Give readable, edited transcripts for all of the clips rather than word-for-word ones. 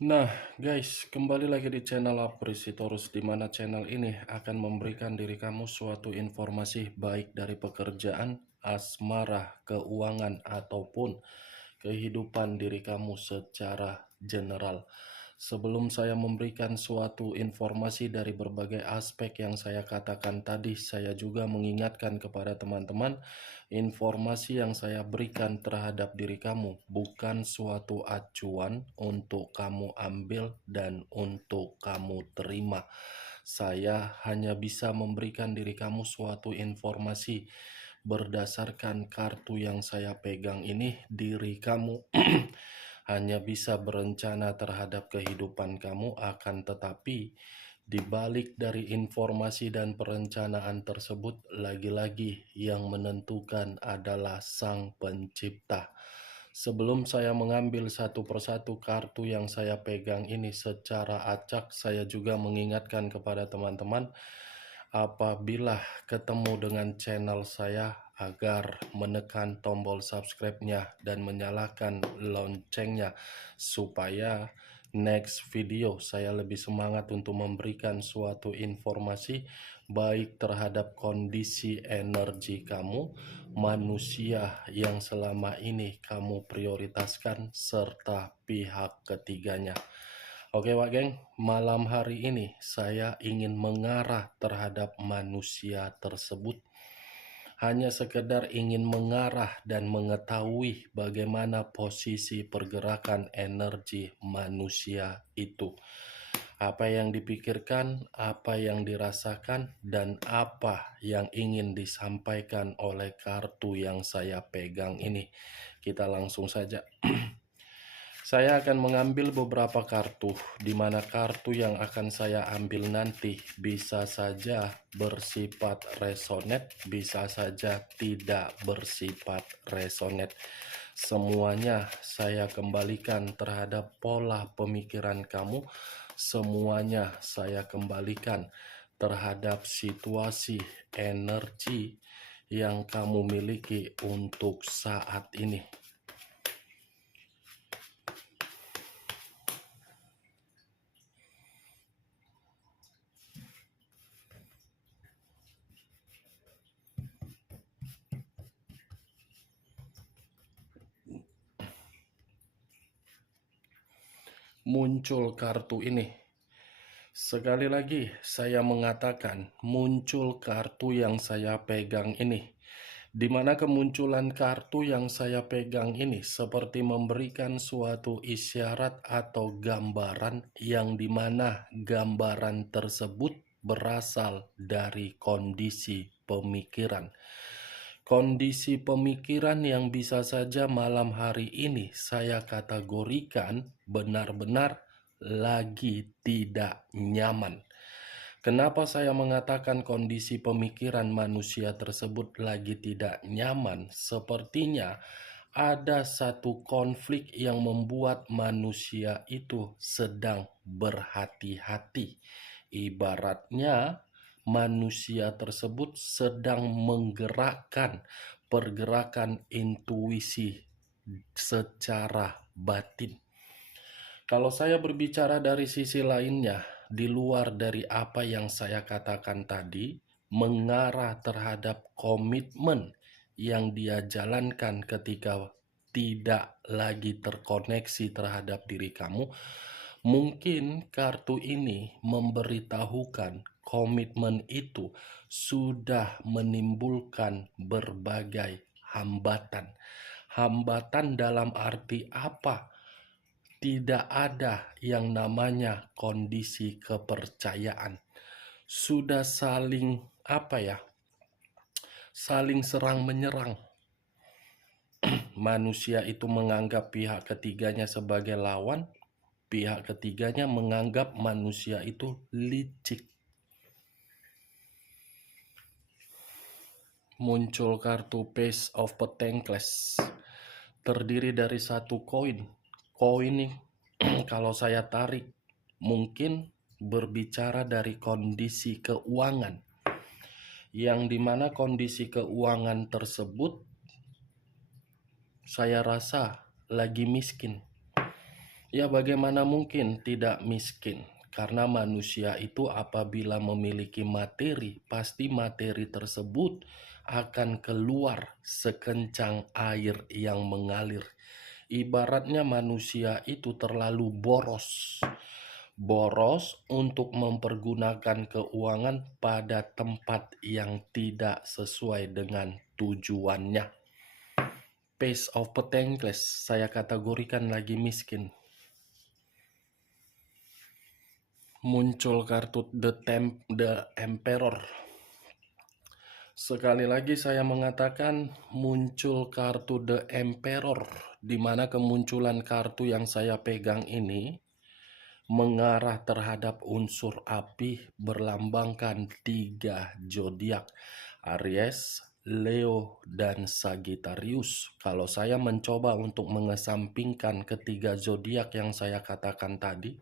Nah, guys, kembali lagi di channel Apresitorus, di mana channel ini akan memberikan diri kamu suatu informasi baik dari pekerjaan, asmara, keuangan, ataupun kehidupan diri kamu secara general. Sebelum saya memberikan suatu informasi dari berbagai aspek yang saya katakan tadi, saya juga mengingatkan kepada teman-teman, informasi yang saya berikan terhadap diri kamu bukan suatu acuan untuk kamu ambil dan untuk kamu terima. Saya hanya bisa memberikan diri kamu suatu informasi berdasarkan kartu yang saya pegang ini. Diri kamu hanya bisa berencana terhadap kehidupan kamu, akan tetapi di balik dari informasi dan perencanaan tersebut, lagi-lagi yang menentukan adalah Sang Pencipta. Sebelum saya mengambil satu persatu kartu yang saya pegang ini secara acak, saya juga mengingatkan kepada teman-teman, apabila ketemu dengan channel saya, agar menekan tombol subscribe-nya dan menyalakan loncengnya, supaya next video saya lebih semangat untuk memberikan suatu informasi baik terhadap kondisi energi kamu, manusia yang selama ini kamu prioritaskan, serta pihak ketiganya. Oke Pak Geng, malam hari ini saya ingin mengarah terhadap manusia tersebut. Hanya sekedar ingin mengarah dan mengetahui bagaimana posisi pergerakan energi manusia itu. Apa yang dipikirkan, apa yang dirasakan, dan apa yang ingin disampaikan oleh kartu yang saya pegang ini. Kita langsung saja. Saya akan mengambil beberapa kartu, di mana kartu yang akan saya ambil nanti bisa saja bersifat resonate, bisa saja tidak bersifat resonate. Semuanya saya kembalikan terhadap pola pemikiran kamu, semuanya saya kembalikan terhadap situasi energi yang kamu miliki untuk saat ini. Muncul kartu ini. Sekali lagi saya mengatakan, muncul kartu yang saya pegang ini. Di mana kemunculan kartu yang saya pegang ini seperti memberikan suatu isyarat atau gambaran, yang dimana gambaran tersebut berasal dari kondisi pemikiran. Kondisi pemikiran yang bisa saja malam hari ini saya kategorikan benar-benar lagi tidak nyaman. Kenapa saya mengatakan kondisi pemikiran manusia tersebut lagi tidak nyaman? Sepertinya ada satu konflik yang membuat manusia itu sedang berhati-hati. Ibaratnya manusia tersebut sedang menggerakkan pergerakan intuisi secara batin. Kalau saya berbicara dari sisi lainnya, di luar dari apa yang saya katakan tadi, mengarah terhadap komitmen yang dia jalankan ketika tidak lagi terkoneksi terhadap diri kamu, mungkin kartu ini memberitahukan komitmen itu sudah menimbulkan berbagai hambatan. Hambatan dalam arti apa? Tidak ada yang namanya kondisi kepercayaan. Sudah saling saling serang menyerang. Manusia itu menganggap pihak ketiganya sebagai lawan, pihak ketiganya menganggap manusia itu licik. Muncul kartu Page of Pentacles, terdiri dari satu koin. Koin ini kalau saya tarik, mungkin berbicara dari kondisi keuangan, yang dimana kondisi keuangan tersebut saya rasa lagi miskin. Ya, bagaimana mungkin tidak miskin? Karena manusia itu apabila memiliki materi, pasti materi tersebut akan keluar sekencang air yang mengalir. Ibaratnya manusia itu terlalu boros. Boros untuk mempergunakan keuangan pada tempat yang tidak sesuai dengan tujuannya. Pace of Petengkles saya kategorikan lagi miskin. Muncul kartu The Emperor. Sekali lagi saya mengatakan muncul kartu The Emperor, di mana kemunculan kartu yang saya pegang ini mengarah terhadap unsur api berlambangkan 3 zodiak, Aries, Leo, dan Sagittarius. Kalau saya mencoba untuk mengesampingkan ketiga zodiak yang saya katakan tadi,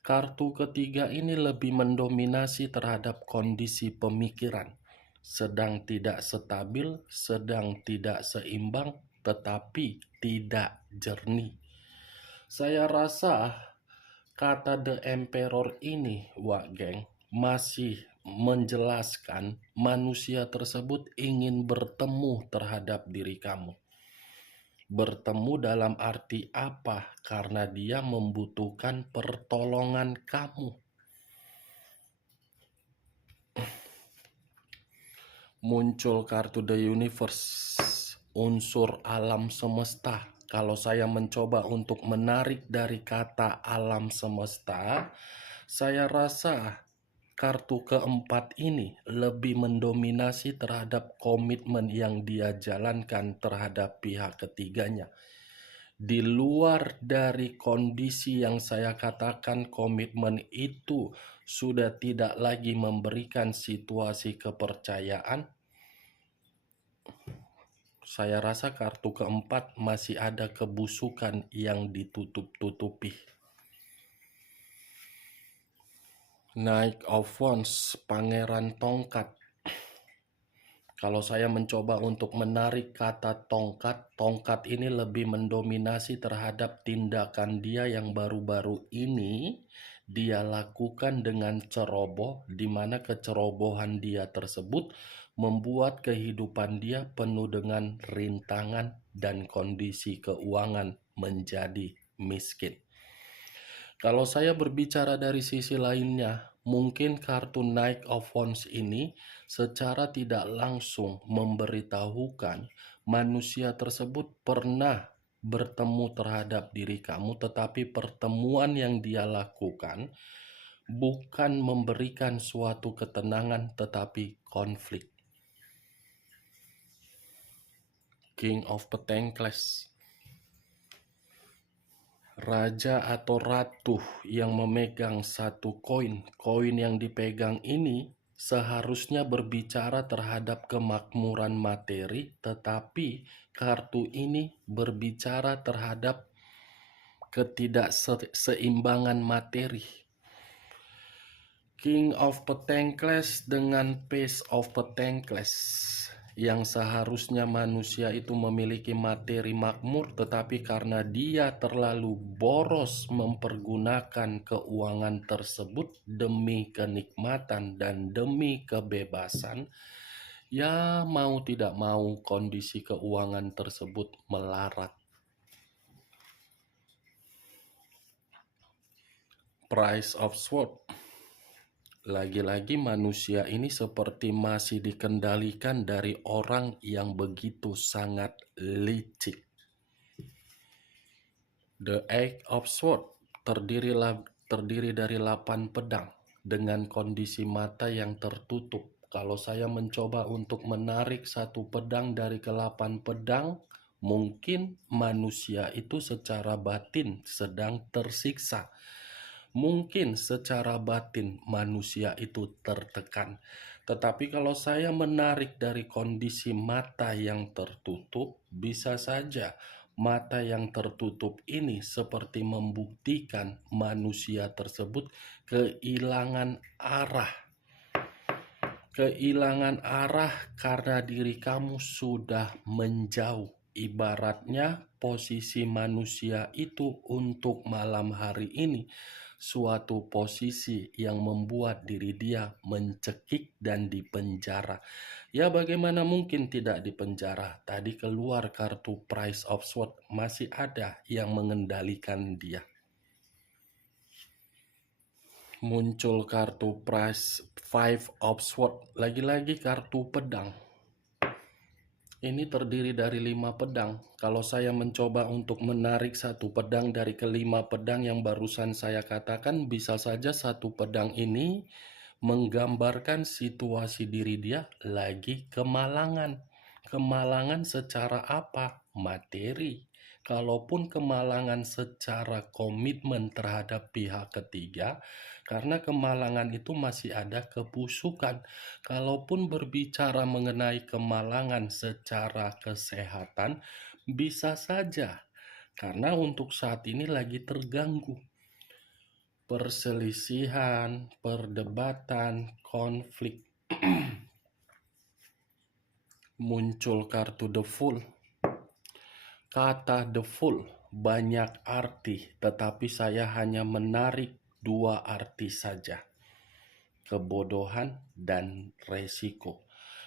kartu ketiga ini lebih mendominasi terhadap kondisi pemikiran, sedang tidak stabil, sedang tidak seimbang, tetapi tidak jernih. Saya rasa kata The Emperor ini, Wak Geng, masih menjelaskan manusia tersebut ingin bertemu terhadap diri kamu. Bertemu dalam arti apa? Karena dia membutuhkan pertolongan kamu. Muncul kartu The Universe, unsur alam semesta. Kalau saya mencoba untuk menarik dari kata alam semesta, saya rasa kartu keempat ini lebih mendominasi terhadap komitmen yang dia jalankan terhadap pihak ketiganya. Di luar dari kondisi yang saya katakan, komitmen itu sudah tidak lagi memberikan situasi kepercayaan. Saya rasa kartu keempat masih ada kebusukan yang ditutup-tutupi. Knight of Wands, Pangeran Tongkat. Kalau saya mencoba untuk menarik kata tongkat, tongkat ini lebih mendominasi terhadap tindakan dia yang baru-baru ini dia lakukan dengan ceroboh, di mana kecerobohan dia tersebut membuat kehidupan dia penuh dengan rintangan dan kondisi keuangan menjadi miskin. Kalau saya berbicara dari sisi lainnya, mungkin kartu Knight of Wands ini secara tidak langsung memberitahukan manusia tersebut pernah bertemu terhadap diri kamu, tetapi pertemuan yang dia lakukan bukan memberikan suatu ketenangan, tetapi konflik. King of Pentacles, raja atau ratu yang memegang satu koin. Koin yang dipegang ini seharusnya berbicara terhadap kemakmuran materi, tetapi kartu ini berbicara terhadap ketidakseimbangan materi. King of Pentacles dengan Page of Pentacles, yang seharusnya manusia itu memiliki materi makmur, tetapi karena dia terlalu boros mempergunakan keuangan tersebut demi kenikmatan dan demi kebebasan, ya mau tidak mau kondisi keuangan tersebut melarat. Price of Sword, lagi-lagi manusia ini seperti masih dikendalikan dari orang yang begitu sangat licik. The Eight of Swords terdiri dari 8 pedang dengan kondisi mata yang tertutup. Kalau saya mencoba untuk menarik satu pedang dari ke-8 pedang, mungkin manusia itu secara batin sedang tersiksa. Mungkin secara batin manusia itu tertekan. Tetapi kalau saya menarik dari kondisi mata yang tertutup, bisa saja mata yang tertutup ini seperti membuktikan manusia tersebut kehilangan arah. Kehilangan arah karena diri kamu sudah menjauh. Ibaratnya posisi manusia itu untuk malam hari ini suatu posisi yang membuat diri dia mencekik dan dipenjara. Ya bagaimana mungkin tidak dipenjara? Tadi keluar kartu Price of Sword, masih ada yang mengendalikan dia. Muncul kartu Price Five of Sword, lagi-lagi kartu pedang. Ini terdiri dari 5 pedang. Kalau saya mencoba untuk menarik satu pedang dari kelima pedang yang barusan saya katakan, bisa saja satu pedang ini menggambarkan situasi diri dia lagi kemalangan. Kemalangan secara apa? Materi. Kalaupun kemalangan secara komitmen terhadap pihak ketiga, karena kemalangan itu masih ada kebusukan. Kalaupun berbicara mengenai kemalangan secara kesehatan, bisa saja karena untuk saat ini lagi terganggu. Perselisihan, perdebatan, konflik. Muncul kartu The Fool. Kata The Fool banyak arti, tetapi saya hanya menarik 2 arti saja. Kebodohan dan resiko.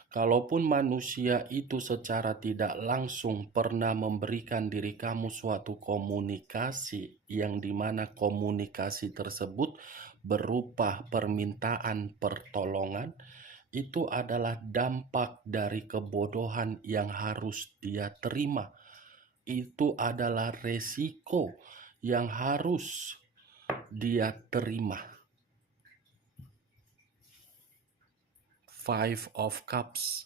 Kalaupun manusia itu secara tidak langsung pernah memberikan diri kamu suatu komunikasi yang dimana komunikasi tersebut berupa permintaan pertolongan, itu adalah dampak dari kebodohan yang harus dia terima. Itu adalah resiko yang harus dia terima. Five of Cups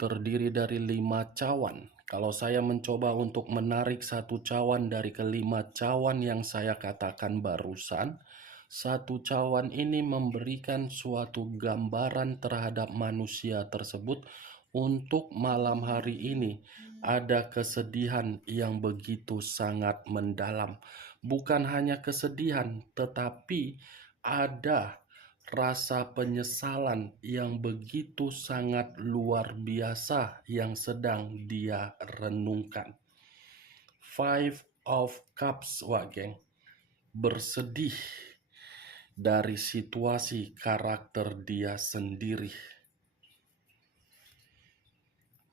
terdiri dari 5 cawan. Kalau saya mencoba untuk menarik satu cawan dari kelima cawan yang saya katakan barusan, satu cawan ini memberikan suatu gambaran terhadap manusia tersebut untuk malam hari ini. Ada kesedihan yang begitu sangat mendalam. Bukan hanya kesedihan, tetapi ada rasa penyesalan yang begitu sangat luar biasa yang sedang dia renungkan. Five of Cups, wah geng, bersedih dari situasi karakter dia sendiri.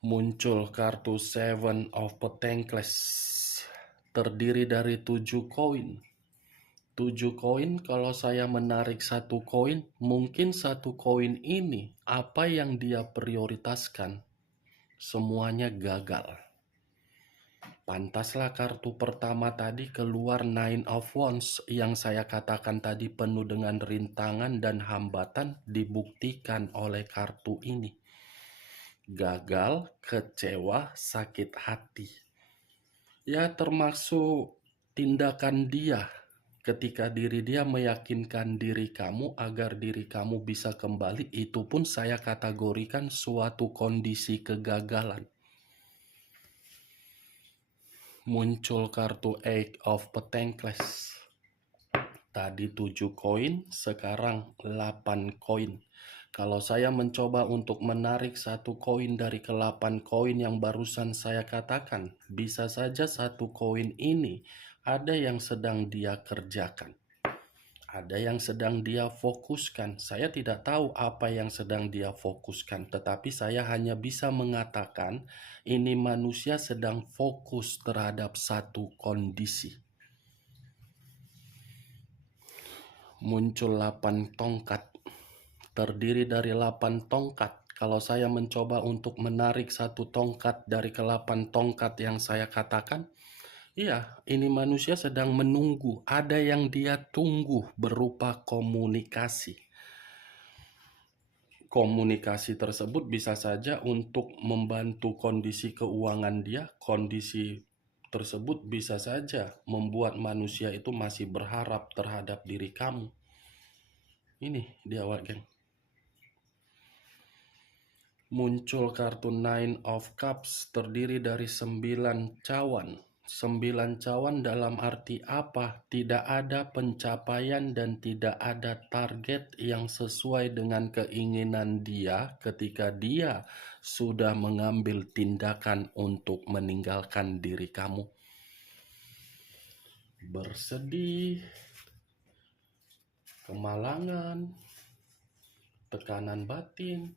Muncul kartu Seven of Pentacles, terdiri dari 7 koin. 7 koin, kalau saya menarik satu koin, mungkin satu koin ini apa yang dia prioritaskan semuanya gagal. Pantaslah kartu pertama tadi keluar Nine of Wands yang saya katakan tadi penuh dengan rintangan dan hambatan dibuktikan oleh kartu ini. Gagal, kecewa, sakit hati. Ya termasuk tindakan dia ketika diri dia meyakinkan diri kamu agar diri kamu bisa kembali, itu pun saya kategorikan suatu kondisi kegagalan. Muncul kartu Eight of Pentacles. Tadi 7 koin, sekarang 8 koin. Kalau saya mencoba untuk menarik satu koin dari ke-8 koin yang barusan saya katakan, bisa saja satu koin ini ada yang sedang dia kerjakan. Ada yang sedang dia fokuskan. Saya tidak tahu apa yang sedang dia fokuskan, tetapi saya hanya bisa mengatakan ini manusia sedang fokus terhadap satu kondisi. Muncul 8 tongkat. Terdiri dari 8 tongkat. Kalau saya mencoba untuk menarik satu tongkat dari ke-8 tongkat yang saya katakan, iya, ini manusia sedang menunggu. Ada yang dia tunggu berupa komunikasi. Komunikasi tersebut bisa saja untuk membantu kondisi keuangan dia. Kondisi tersebut bisa saja membuat manusia itu masih berharap terhadap diri kamu. Ini dia geng. Muncul kartu Nine of Cups terdiri dari 9 cawan. 9 cawan dalam arti apa? Tidak ada pencapaian dan tidak ada target yang sesuai dengan keinginan dia ketika dia sudah mengambil tindakan untuk meninggalkan diri kamu? Bersedih, kemalangan, tekanan batin,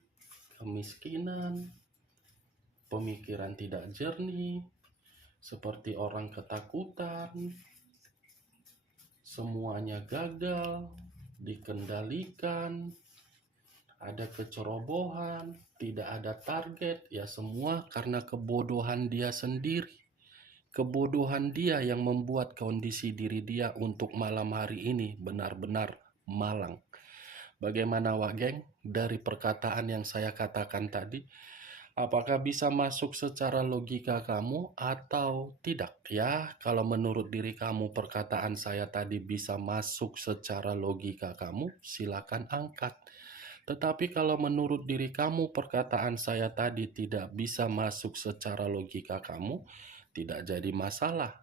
kemiskinan, pemikiran tidak jernih, seperti orang ketakutan, semuanya gagal, dikendalikan, ada kecerobohan, tidak ada target, ya semua karena kebodohan dia sendiri. Kebodohan dia yang membuat kondisi diri dia untuk malam hari ini benar-benar malang. Bagaimana Wak Geng? Dari perkataan yang saya katakan tadi, apakah bisa masuk secara logika kamu atau tidak? Ya, kalau menurut diri kamu perkataan saya tadi bisa masuk secara logika kamu, silakan angkat. Tetapi kalau menurut diri kamu perkataan saya tadi tidak bisa masuk secara logika kamu, tidak jadi masalah.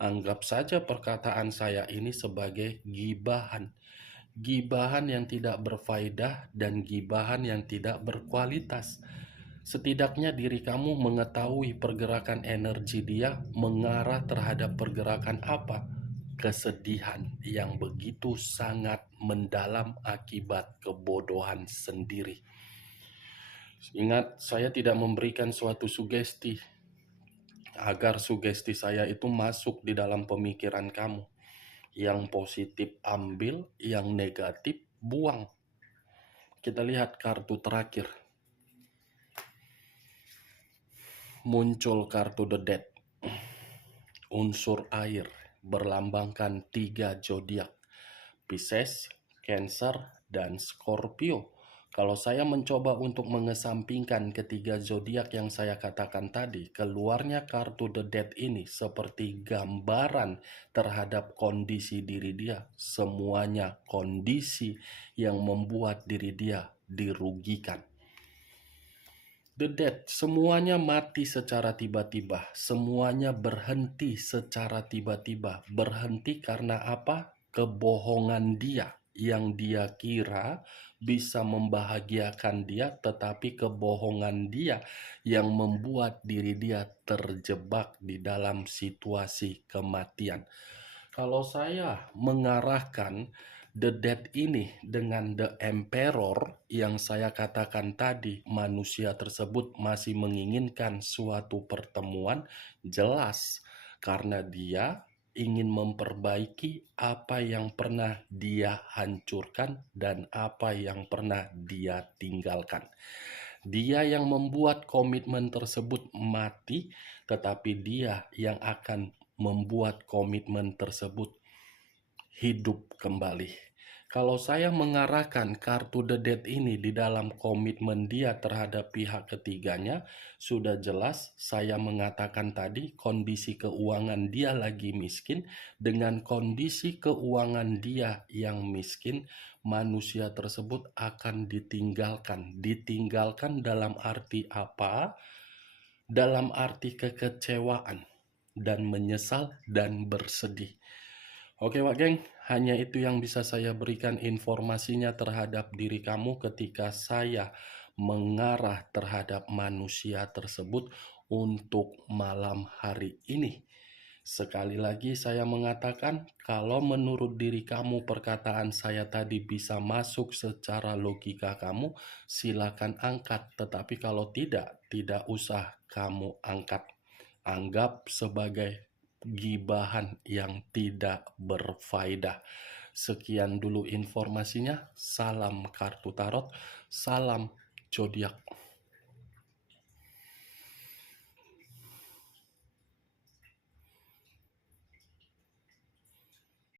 Anggap saja perkataan saya ini sebagai gibahan. Gibahan yang tidak berfaedah dan gibahan yang tidak berkualitas. Setidaknya diri kamu mengetahui pergerakan energi dia mengarah terhadap pergerakan apa? Kesedihan yang begitu sangat mendalam akibat kebodohan sendiri. Ingat, saya tidak memberikan suatu sugesti agar sugesti saya itu masuk di dalam pemikiran kamu. Yang positif ambil, yang negatif buang. Kita lihat kartu terakhir. Muncul kartu The Death. Unsur air berlambangkan 3 zodiak. Pisces, Cancer, dan Scorpio. Kalau saya mencoba untuk mengesampingkan ketiga zodiak yang saya katakan tadi, keluarnya kartu The Death ini seperti gambaran terhadap kondisi diri dia. Semuanya kondisi yang membuat diri dia dirugikan. The Death, semuanya mati secara tiba-tiba, semuanya berhenti secara tiba-tiba. Berhenti karena apa? Kebohongan dia yang dia kira bisa membahagiakan dia, tetapi kebohongan dia yang membuat diri dia terjebak di dalam situasi kematian. Kalau saya mengarahkan The Death ini dengan The Emperor yang saya katakan tadi, manusia tersebut masih menginginkan suatu pertemuan, jelas karena dia ingin memperbaiki apa yang pernah dia hancurkan dan apa yang pernah dia tinggalkan. Dia yang membuat komitmen tersebut mati, tetapi dia yang akan membuat komitmen tersebut hidup kembali. Kalau saya mengarahkan kartu The Death ini di dalam komitmen dia terhadap pihak ketiganya, sudah jelas saya mengatakan tadi kondisi keuangan dia lagi miskin. Dengan kondisi keuangan dia yang miskin, manusia tersebut akan ditinggalkan. Ditinggalkan dalam arti apa? Dalam arti kekecewaan dan menyesal dan bersedih. Oke Wak Geng, hanya itu yang bisa saya berikan informasinya terhadap diri kamu ketika saya mengarah terhadap manusia tersebut untuk malam hari ini. Sekali lagi saya mengatakan, kalau menurut diri kamu perkataan saya tadi bisa masuk secara logika kamu, silakan angkat. Tetapi kalau tidak, tidak usah kamu angkat. Anggap sebagai gibahan yang tidak berfaedah. Sekian dulu informasinya. Salam kartu tarot, salam zodiak.